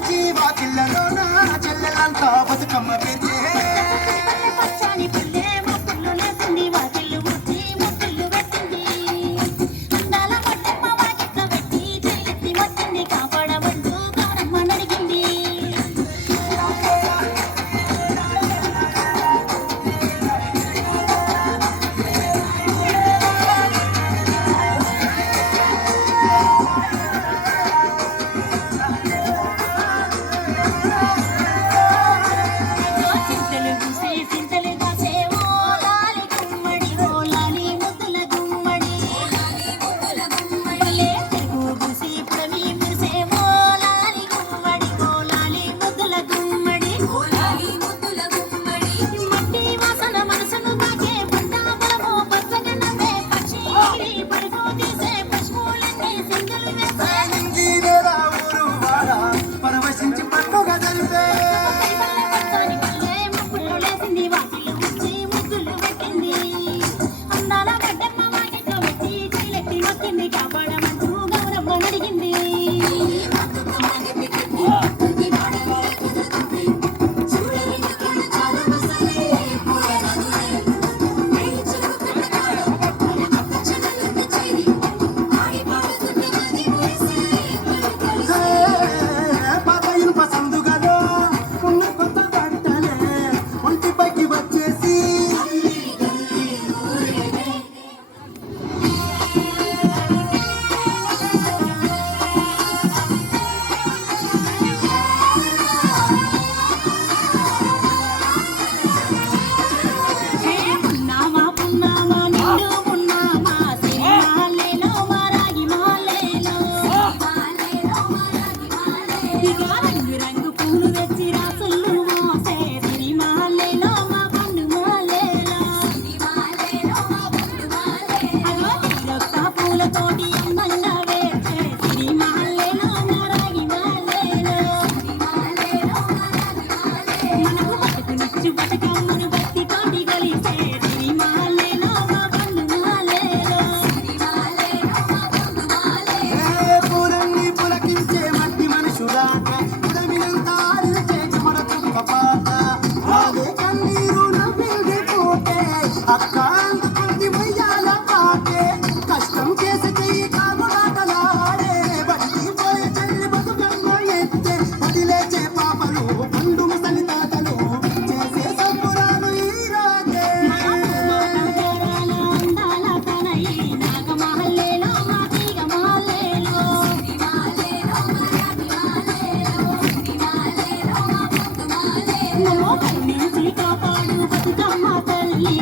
నడిచి వాకిళ్ళలోన చెల్లెలంతా బతుకమ్మ పెంచే పచ్చని పుల్లే మొక్కులు లేసింది వాకిళ్ళు ఊడ్చి ముక్కులు పెట్టింది అందాల మొట్టమ్మ వాకిట్లో పెట్టి చెయ్యెత్తి వచ్చింది కాపాడమంటూ గౌరమ్మ నడిగింది చింతలు చూసి చింతలు కాసే ఓ లాలి గుమ్మడి ఓ లాలి ముద్దుల గుమ్మడి భలే తెలుగు చూసి పుడమి మురిసే ఓ లాలి గుమ్మడి ఓ లాలి ముద్దుల గుమ్మడి మట్టి వాసన మనసును తాకే బృందావనమో పచ్చగనమే పక్షి పరుగు తీసే పశువులన్నీ సింగలు వేసే నింగి నేల ఊరు వాడ పరవశించి పండుగ జరిపే పచ్చని పల్లె ముక్కులు లేసింది వాకిళ్ళు ఊడ్చి ముగ్గులు పెట్టింది అందాల గడ్డమ్మ వాకిట్లో పెట్టి చెయ్యెత్తి మొక్కింది కాపాడమంటూ గౌరమ్మ నడిగింది పాత ఇనుప సందుగలో ఉన్న కొత్త బట్టలే ఒంటిపైకి వచ్చేసి పున్నామా పున్నామా నిండు పున్నామా సిరిమాలేలో మారాగి మాలేలో ఇక రంగు రంగు పూలు తెచ్చి రాసులు మోసే సిరిమాలేలో మా పండు మాలేలో అగో తీరొక్క పూలతోటి అందంగా వేసే సిరిమాలేలో మారాగి మాలేలో మనకు బతుకునిచ్చు బతుకమ్మను బతి తోటి కలిసే సిరిమాలేలో మా పండు మాలేలో పూలన్నీ పులకించే మట్టి మనుషులాట ఉదమినంతా అరిచే చెమట చుక్క పాట అదే కన్నీరు నవ్వింది పోతే అక్క అందుకుంది ఉయ్యాల పాటే కష్టం చేసి చెయ్యి కాగులాటలాడే బట్టి పోయే చెల్లి బతుకమ్మ ఎత్తే వదిలేచే పాపలు పండు ముసలి తాతలు చేసే సంబురాలు ఈ రాగే మాటగారాల అందాల తనయి నాగమహల్లేలో మా తీగమహల్లేలో నన్ను కరుణించి కాపాడు బతుకమ్మ తల్లి